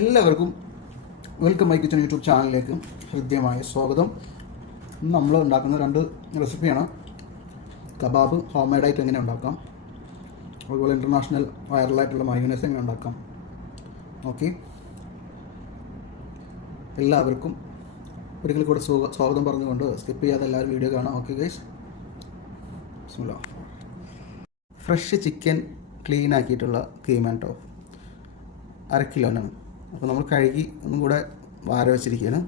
എല്ലാവർക്കും welcome my kitchen YouTube ചാനലിലേക്ക് ഹൃദ്യമായ സ്വാഗതം. ഇന്ന് നമ്മൾ ഉണ്ടാക്കുന്ന രണ്ട് റെസിപ്പിയാണ് കബാബ് ഹോം മെയ്ഡായിട്ട് എങ്ങനെ ഉണ്ടാക്കാം? അതുപോലെ ഇന്റർനാഷണൽ വൈറലായിട്ടുള്ള മയോനൈസ് എങ്ങനെ ഉണ്ടാക്കാം? ഓക്കെ എല്ലാവർക്കും ഒരിക്കൽ കൂടെ സ്വാഗതം പറഞ്ഞുകൊണ്ട് സ്കിപ്പ് ചെയ്യാതെ എല്ലാവരും വീഡിയോ കാണാം. ഓക്കെ ഗൈസ് ബിസ്മില്ല ഫ്രഷ് ചിക്കൻ ക്ലീൻ ആക്കിയിട്ടുള്ള കീമാൻ ടോ അര കിലോനാണ് അപ്പോൾ നമ്മൾ കഴുകി ഒന്നും കൂടെ വാര വെച്ചിരിക്കുകയാണ്.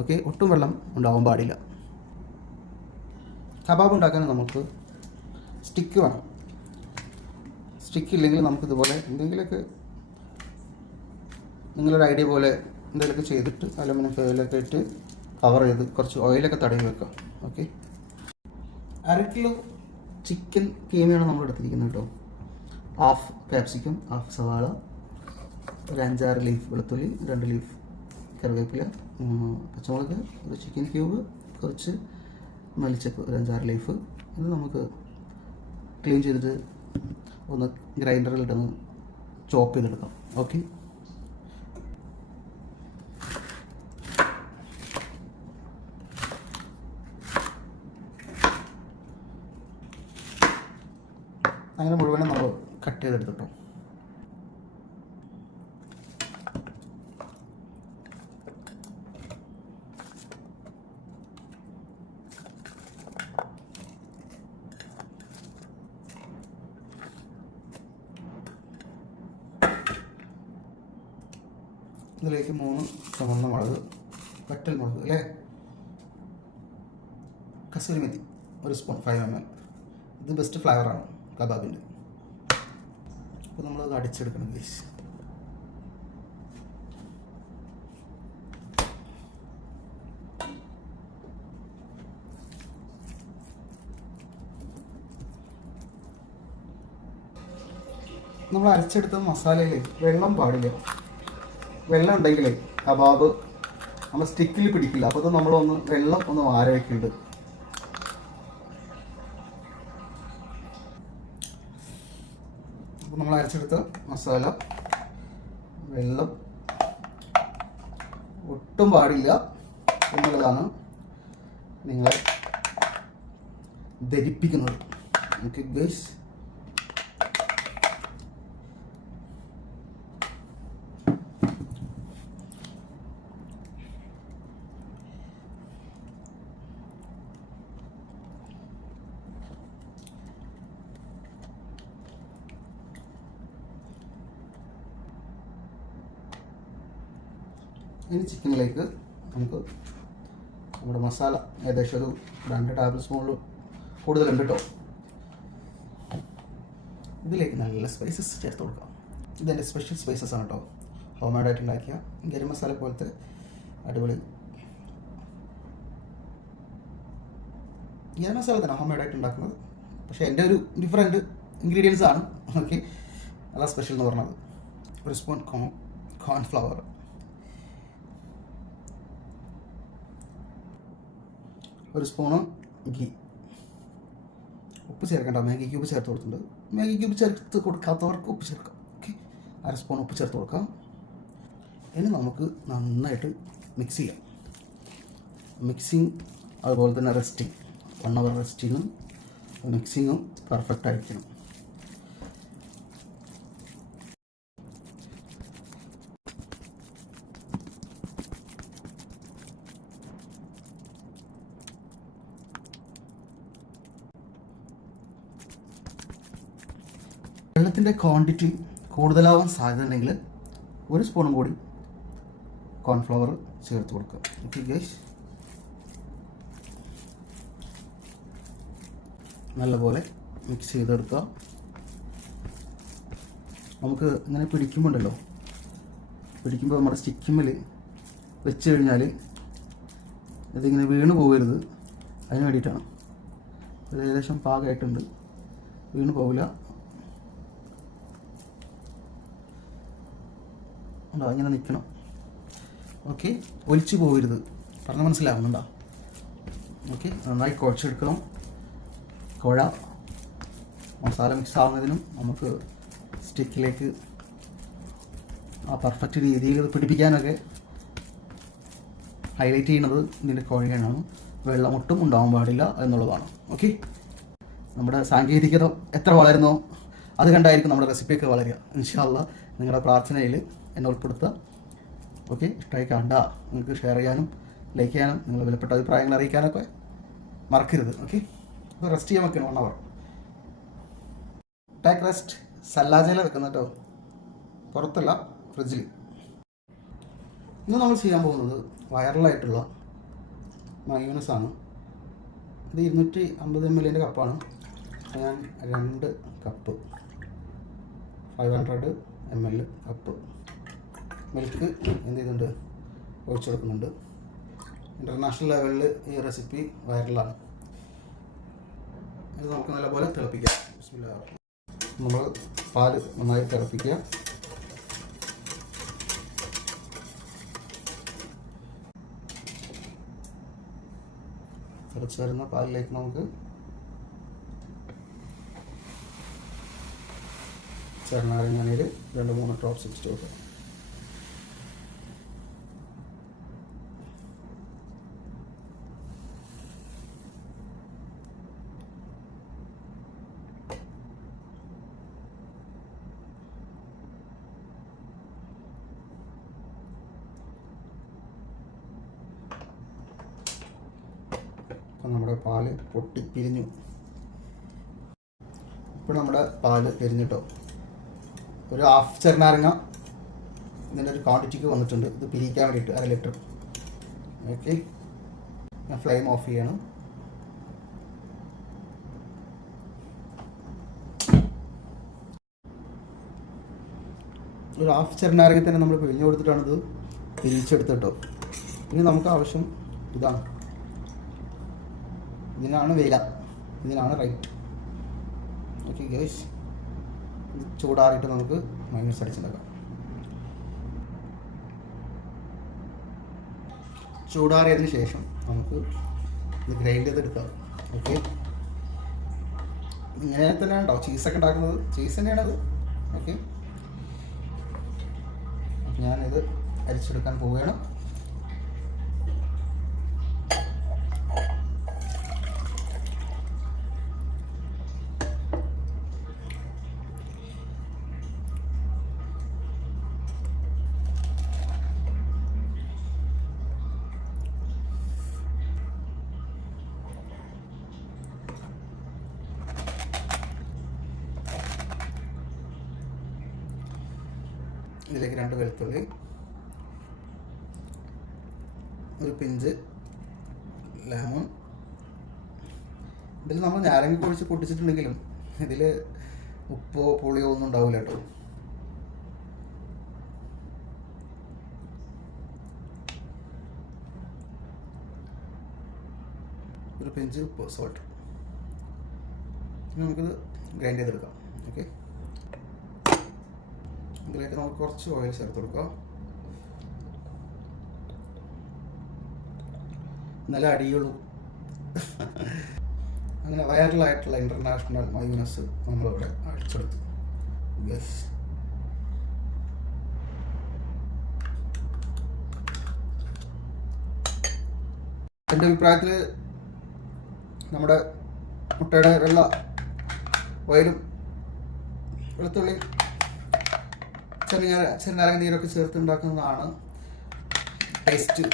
ഓക്കെ ഒട്ടും വെള്ളം ഉണ്ടാവാൻ പാടില്ല. കബാബ് ഉണ്ടാക്കാൻ നമുക്ക് സ്റ്റിക്ക് വേണം. സ്റ്റിക്ക് ഇല്ലെങ്കിൽ നമുക്കിതുപോലെ എന്തെങ്കിലുമൊക്കെ നിങ്ങളൊരു ഐഡിയ പോലെ എന്തെങ്കിലുമൊക്കെ ചെയ്തിട്ട് അലുമിനിയം ഫോയിലൊക്കെ ഇട്ട് കവർ ചെയ്ത് കുറച്ച് ഓയിലൊക്കെ തടവി വെക്കാം ഓക്കെ അര കിലോ ചിക്കൻ കീമയാണ് നമ്മൾ എടുത്തിരിക്കുന്നത് കേട്ടോ. ഹാഫ് കാപ്സിക്കം ഹാഫ് സവാള ഒരു അഞ്ചാറ് ലീഫ് വെളുത്തുള്ളി രണ്ട് ലീഫ് കറിവേപ്പില പച്ചമുളക് ഒരു ചിക്കൻ ക്യൂബ് കുറച്ച് മല്ലിച്ചപ്പ് ഒരു അഞ്ചാറ് ലീഫ് ഇത് നമുക്ക് ക്ലീൻ ചെയ്തിട്ട് ഒന്ന് ഗ്രൈൻഡറിലിട്ടൊന്ന് ചോപ്പ് ചെയ്തെടുക്കാം. ഓക്കെ അങ്ങനെ മുഴുവനും നമ്മൾ കട്ട് ചെയ്തെടുത്തിട്ടോ. ഇതിലേക്ക് മൂന്ന് ചുവന്ന മുളക് വറ്റൽ മുളക് അല്ലേ? കസൂരി മെത്തി ഒരു സ്പൂൺ ഫൈവ് എം എൽ ഇത് ബെസ്റ്റ് ഫ്ലേവറാണ് കബാബിന്റെ. അപ്പോൾ നമ്മളത് അടിച്ചെടുക്കണം ഗൈസ് നമ്മൾ അരച്ചെടുത്ത മസാലയിൽ വെള്ളം പാടില്ല. വെള്ളം ഉണ്ടെങ്കിലേ കബാബ് നമ്മൾ സ്റ്റിക്കിൽ പിടിക്കില്ല. അപ്പോൾ നമ്മൾ ഒന്ന് വെള്ളം ഒന്ന് വാര വെക്കുന്നുണ്ട് അപ്പോൾ നമ്മൾ അരച്ചെടുത്ത മസാല വെള്ളം ഒട്ടും പാടില്ല എന്നുള്ളതാണ് നിങ്ങൾ ധരിപ്പിക്കുന്നത്. ഓക്കെ ഗൈസ് ഇനി ചിക്കനിലേക്ക് നമുക്ക് നമ്മുടെ മസാല ഏകദേശം ഒരു രണ്ട് ടേബിൾ സ്പൂണിൽ കൂടുതലുണ്ട് കേട്ടോ ഇതിലേക്ക് നല്ല സ്പൈസസ് ചേർത്ത് കൊടുക്കാം. ഇതെന്റെ സ്പെഷ്യൽ സ്പൈസസ് ആണ് കേട്ടോ ഹോം മെയ്ഡായിട്ട് ഉണ്ടാക്കിയ ഗരം മസാല പോലത്തെ അടിപൊളി ഗരം മസാല തന്നെ ഹോം മെയ്ഡായിട്ട് ഉണ്ടാക്കുന്നത്. പക്ഷേ എന്റെ ഒരു ഡിഫറെന്റ് ഇൻഗ്രീഡിയൻസ് ആണ്. ഓക്കെ നല്ല സ്പെഷ്യൽ എന്ന് പറഞ്ഞത്. ഒരു സ്പൂൺ കോൺ കോൺഫ്ലവർ ഒരു സ്പൂണ് ഗീ ഉപ്പ് ചേർക്കണ്ട. മാഗി ക്യൂബ് ചേർത്ത് കൊടുത്തിട്ടുണ്ട്. മാഗി ക്യൂബ് ചേർത്ത് കൊടുക്കാത്തവർക്ക് ഉപ്പ് ചേർക്കാം. ഓക്കെ. അര സ്പൂൺ ഉപ്പ് ചേർത്ത് കൊടുക്കാം. ഇനി നമുക്ക് നന്നായിട്ട് മിക്സ് ചെയ്യാം. മിക്സിങ് അതുപോലെ തന്നെ റെസ്റ്റിങ് വൺ അവർ റെസ്റ്റിങ്ങും മിക്സിങ്ങും പെർഫെക്റ്റ് ആയിരിക്കണം. വെള്ളത്തിന്റെ ക്വാണ്ടിറ്റി കൂടുതലാവാൻ സാധ്യത ഉണ്ടെങ്കിൽ ഒരു സ്പൂണും കൂടി കോൺഫ്ലവർ ചേർത്ത് കൊടുക്കുക. ഓക്കെ ഗൈസ് നല്ലപോലെ മിക്സ് ചെയ്തെടുക്കുക. നമുക്ക് ഇങ്ങനെ പിടിക്കുമ്പോണ്ടല്ലോ പിടിക്കുമ്പോൾ നമ്മുടെ സ്റ്റിക്കിമ്മൽ വെച്ച് കഴിഞ്ഞാൽ ഇതിങ്ങനെ വീണ് പോകരുത്. അതിന് വേണ്ടിയിട്ടാണ്. ഏകദേശം പാകമായിട്ടുണ്ട്. വീണ് പോകില്ല ഉണ്ടോ? ഇങ്ങനെ നിൽക്കണം. ഓക്കെ ഒലിച്ചു പോകരുത് പറഞ്ഞ മനസ്സിലാവുന്നുണ്ടോ? ഓക്കെ നന്നായി കുഴച്ചെടുക്കണം. കുഴ മസാല മിക്സ് ആവുന്നതിനും നമുക്ക് സ്റ്റിക്കിലേക്ക് ആ പെർഫെക്റ്റ് രീതിയിൽ പിടിപ്പിക്കാനൊക്കെ ഹൈലൈറ്റ് ചെയ്യുന്നത് ഇതിന്റെ കോഴിയാണ്. വെള്ളമൊട്ടും ഉണ്ടാവാൻ പാടില്ല എന്നുള്ളതാണ്. ഓക്കെ നമ്മുടെ സാങ്കേതികത എത്ര വളരുന്നോ അത് കണ്ടായിരിക്കും നമ്മുടെ റെസിപ്പിയൊക്കെ വളരുക. ഇൻഷാല്ല നിങ്ങളുടെ പ്രാർത്ഥനയിൽ എന്നെ ഉൾപ്പെടുത്തുക. ഓക്കെ ഇഷ്ടമായി കണ്ട നിങ്ങൾക്ക് ഷെയർ ചെയ്യാനും ലൈക്ക് ചെയ്യാനും നിങ്ങൾ വിലപ്പെട്ട അഭിപ്രായങ്ങൾ അറിയിക്കാനൊക്കെ മറക്കരുത്. ഓക്കെ അപ്പോൾ റെസ്റ്റ് ചെയ്യാൻ വെക്കണം? വൺ അവർ ടാക്ക് റെസ്റ്റ് സല്ലാജയില വെക്കുന്ന കേട്ടോ. പുറത്തല്ല ഫ്രിഡ്ജിൽ ഇന്ന് നമ്മൾ ചെയ്യാൻ പോകുന്നത് വൈറലായിട്ടുള്ള മയൂനസ് ആണ്. ഇത് ഇരുന്നൂറ്റി അമ്പത് എം എല്ലിന്റെ കപ്പാണ് ഞാൻ രണ്ട് cup five hundred M L cup milk എന്ത് ചെയ്യുന്നുണ്ട് ഒഴിച്ചു കൊടുക്കുന്നുണ്ട്. ഇന്റർനാഷണൽ ലെവലിൽ ഈ റെസിപ്പി വൈറലാണ് ഇത് നമുക്ക് നല്ലപോലെ തിളപ്പിക്കാം. നമ്മൾ പാൽ നന്നായി തിളപ്പിക്കുക. തിളച്ച് വരുന്ന പാലിലേക്ക് നമുക്ക് ചെറുനാരങ്ങ രണ്ട് മൂന്ന് ഡ്രോപ്സ് ഇട്ട് കൊടുക്കാം അപ്പം നമ്മുടെ പാൽ പൊട്ടി പിരിഞ്ഞു ഇപ്പോൾ നമ്മുടെ പാൽ പിരിഞ്ഞിട്ടോ ഒരു ഹാഫ് ചെറുനാരങ്ങ ഇതിന്റെ ഒരു ക്വാണ്ടിറ്റിക്ക് വന്നിട്ടുണ്ട്. ഇത് പിരിക്കാൻ വേണ്ടിയിട്ട് അര ലിറ്റർ. ഓക്കെ ഞാൻ ഫ്ലെയിം ഓഫ് ചെയ്യണം. ഒരു ഹാഫ് ചെറുനാരങ്ങ തന്നെ നമ്മൾ പിഴിഞ്ഞു കൊടുത്തിട്ടാണ് ഇത് പിരിച്ചെടുത്തിട്ടോ ഇനി നമുക്ക് ആവശ്യം ഇതാണ്. ഇതിനാണ് വില. ഇതിനാണ് റേറ്റ് ഓക്കെ ഗേസ് ചൂടാറിയിട്ട് നമുക്ക് മൈനസ് അടിച്ചുണ്ടാക്കാം. ചൂടാറിയതിന് ശേഷം നമുക്ക് ഇത് ഗ്രൈൻഡ് ചെയ്തെടുക്കാം. ഓക്കെ ഇങ്ങനെ തന്നെ ഉണ്ടോ ചീസൊക്കെ ഉണ്ടാക്കുന്നത്? ചീസ് തന്നെയാണത് ഓക്കെ ഞാനിത് അരിച്ചെടുക്കാൻ പോവുകയാണ്. ഇതിലേക്ക് രണ്ട് വെളുത്തുള്ളി ഒരു പിഞ്ച് ലെമൺ. ഇതിൽ നമ്മൾ നാരങ്ങ കുഴിച്ച് പൊട്ടിച്ചിട്ടുണ്ടെങ്കിലും ഇതിൽ ഉപ്പോ പുളിയോ ഒന്നും ഉണ്ടാവില്ല കേട്ടോ. ഒരു പിഞ്ച് ഉപ്പ് സോൾട്ട് നമുക്കിത് ഗ്രൈൻഡ് ചെയ്തെടുക്കാം. ഓക്കെ ഇതിലേക്ക് നമുക്ക് കുറച്ച് ഓയിൽ ചേർത്ത് കൊടുക്കാം. നല്ല അടിയുള്ളൂ അങ്ങനെ വൈറലായിട്ടുള്ള ഇന്റർനാഷണൽ മൈനസ് നമ്മളിവിടെ അടിച്ചെടുത്തു. യെസ് എന്റെ അഭിപ്രായത്തിൽ നമ്മുടെ മുട്ടയുടെ വെള്ള വയലും വെളുത്തുള്ളി ചെറിയ ചെറുനാരങ്ങ നീരൊക്കെ ചേർത്ത് ഉണ്ടാക്കുന്നതാണ് ടേസ്റ്റ്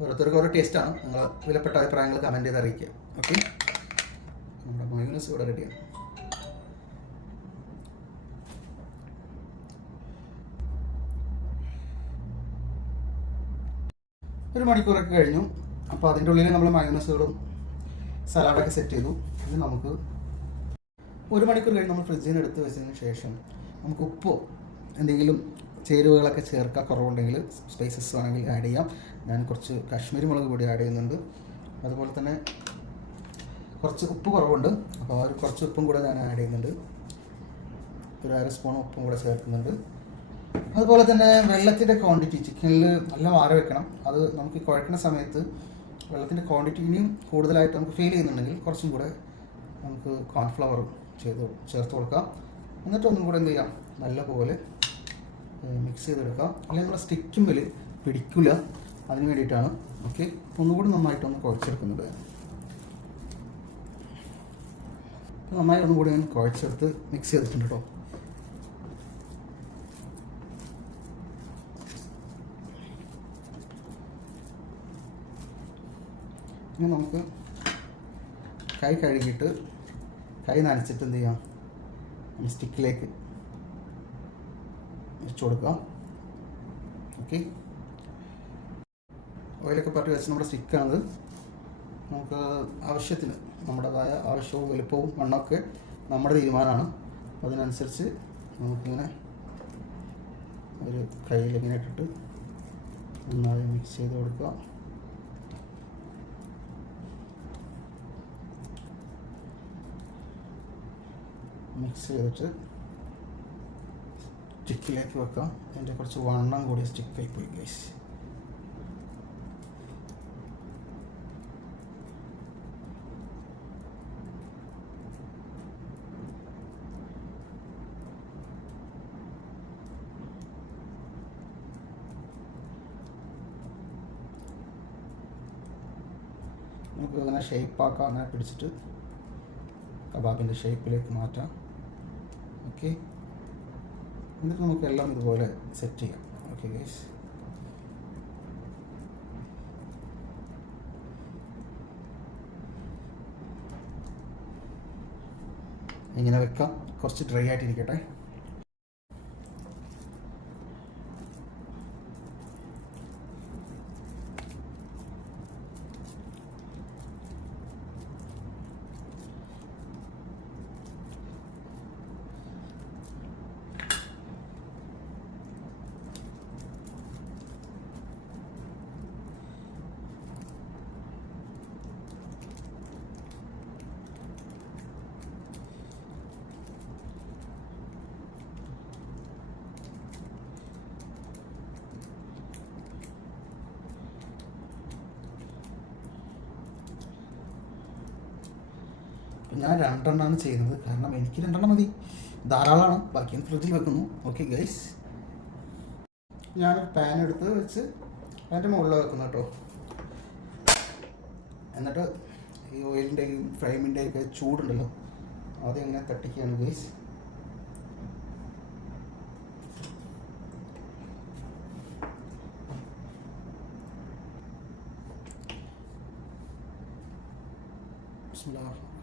ഓരോരുത്തർക്ക് ഓരോ ടേസ്റ്റാണ് നിങ്ങൾ വിലപ്പെട്ട അഭിപ്രായങ്ങൾ കമന്റ് ചെയ്ത് അറിയിക്കുക. ഓക്കെ നമ്മുടെ മൈനസ് ഇവിടെ റെഡിയാണ് ഒരു മണിക്കൂറൊക്കെ കഴിഞ്ഞു. അപ്പോൾ അതിന്റെ ഉള്ളിൽ നമ്മൾ മയോനസുകളും സലാഡൊക്കെ സെറ്റ് ചെയ്തു. ഇത് നമുക്ക് ഒരു മണിക്കൂർ കഴിഞ്ഞ് നമ്മൾ ഫ്രിഡ്ജിൽ നിന്ന് എടുത്ത് വെച്ചതിന് ശേഷം നമുക്ക് ഉപ്പോ എന്തെങ്കിലും ചേരുവകളൊക്കെ ചേർക്കാൻ കുറവുണ്ടെങ്കിൽ സ്പൈസസ് വേണമെങ്കിൽ ആഡ് ചെയ്യാം. ഞാൻ കുറച്ച് കാശ്മീരി മുളക് പൊടി ആഡ് ചെയ്യുന്നുണ്ട്. അതുപോലെ തന്നെ കുറച്ച് ഉപ്പ് കുറവുണ്ട്. അപ്പോൾ ആ കുറച്ച് ഉപ്പും കൂടെ ഞാൻ ആഡ് ചെയ്യുന്നുണ്ട്. ഒരു അര സ്പൂൺ ഉപ്പും കൂടെ ചേർക്കുന്നുണ്ട്. അതുപോലെ തന്നെ വെള്ളത്തിന്റെ ക്വാണ്ടിറ്റി ചിക്കനിൽ നല്ല വാര വെക്കണം. അത് നമുക്ക് കുഴക്കുന്ന സമയത്ത് വെള്ളത്തിന്റെ ക്വാണ്ടിറ്റി ഇനിയും കൂടുതലായിട്ട് നമുക്ക് ഫീൽ ചെയ്യുന്നുണ്ടെങ്കിൽ കുറച്ചും കൂടെ നമുക്ക് കോൺഫ്ലവർ ചെയ്ത് ചേർത്ത് കൊടുക്കാം. എന്നിട്ട് ഒന്നും കൂടെ എന്ത് ചെയ്യാം നല്ലപോലെ മിക്സ് ചെയ്തെടുക്കാം. അല്ലെങ്കിൽ നമ്മുടെ സ്റ്റിക്കുമ്പിൽ പിടിക്കില്ല അതിന് വേണ്ടിയിട്ടാണ്. ഓക്കെ? ഒന്നുകൂടി നന്നായിട്ടൊന്ന് കുഴച്ചെടുക്കുന്നത്. നന്നായി ഒന്നും കൂടി ഞാൻ കുഴച്ചെടുത്ത് മിക്സ് ചെയ്തിട്ടുണ്ട് കേട്ടോ ഇനി നമുക്ക് കൈ കഴുകിയിട്ട് കൈ നനച്ചിട്ട് എന്ത് ചെയ്യാം? സ്റ്റിക്കിലേക്ക് വെച്ച് കൊടുക്കാം ഓക്കെ. ഓയിലൊക്കെ പറ്റി വെച്ച് നമ്മുടെ സ്റ്റിക്കാണത്. നമുക്ക് ആവശ്യത്തിന് നമ്മുടേതായ ആവശ്യവും വലുപ്പവും മണ്ണൊക്കെ നമ്മുടെ തീരുമാനമാണ്. അതിനനുസരിച്ച് നമുക്കിങ്ങനെ ഒരു കയ്യിൽ ഇങ്ങനെ ഇട്ടിട്ട് നന്നായി മിക്സ് ചെയ്ത് കൊടുക്കുക മിക്സ് ചെയ്തിട്ട് സ്റ്റിക്കിലേക്ക് വെക്കാം. അതിന്റെ കുറച്ച് വണ്ണം കൂടിയ സ്റ്റിക്കായി പോയി ഗൈസ് നമുക്ക് അങ്ങനെ ഷേപ്പാക്കാം അങ്ങനെ പിടിച്ചിട്ട് കബാബിന്റെ ഷേപ്പിലേക്ക് മാറ്റാം. ഓക്കെ എന്നിട്ട് നമുക്ക് എല്ലാം ഇതുപോലെ സെറ്റ് ചെയ്യാം. ഓക്കെ ഗൈസ് ഇങ്ങനെ വെക്കാം. കുറച്ച് ഡ്രൈ ആയിട്ടിരിക്കട്ടെ. ഞാൻ രണ്ടെണ്ണമാണ് ചെയ്യുന്നത്. കാരണം എനിക്ക് രണ്ടെണ്ണം മതി. ധാരാളമാണ്. ബാക്കി ഫ്രിഡ്ജിൽ വെക്കുന്നു. ഓക്കെ ഗൈസ് ഞാൻ പാൻ എടുത്ത് വെച്ച് അതിന്റെ മുകളിൽ വെക്കുന്നു കേട്ടോ. എന്നിട്ട് ഈ ഓയിലിന്റെയും ഫ്രെയിമിന്റെയും ഒക്കെ ചൂടുണ്ടല്ലോ. അത് എങ്ങനെ തട്ടിക്കുകയാണ് ഗൈസ് റഹീം.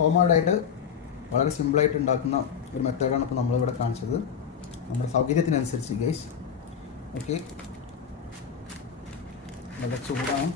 ഹോംവേഡായിട്ട് വളരെ സിമ്പിളായിട്ട് ഉണ്ടാക്കുന്ന ഒരു മെത്തേഡാണ് ഇപ്പോൾ നമ്മളിവിടെ കാണിച്ചത്. നമ്മുടെ സൗകര്യത്തിനനുസരിച്ച് ഗൈസ് ഓക്കെ നല്ല ചൂടാണ്.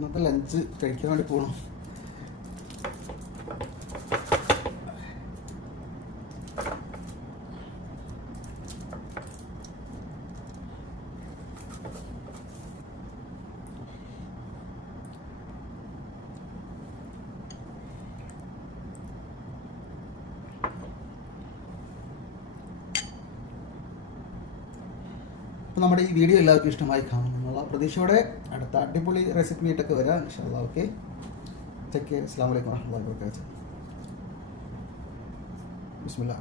ഇന്നത്തെ ലഞ്ച് കഴിക്കാൻ വേണ്ടി പോകണം നമ്മുടെ ഈ വീഡിയോ എല്ലാവർക്കും ഇഷ്ടമായി കാണും എന്നുള്ള പ്രതീക്ഷയോടെ അടുത്ത അടിപൊളി റെസിപ്പി ആയിട്ടൊക്കെ വരാം ഇൻഷാല്ല ഓക്കെ ചെക്ക് അസ്സാം വലൈക്കും വാഹമത്തുള്ളാഹി വാബർക്കാത്തു ബിസ്മില്ലാ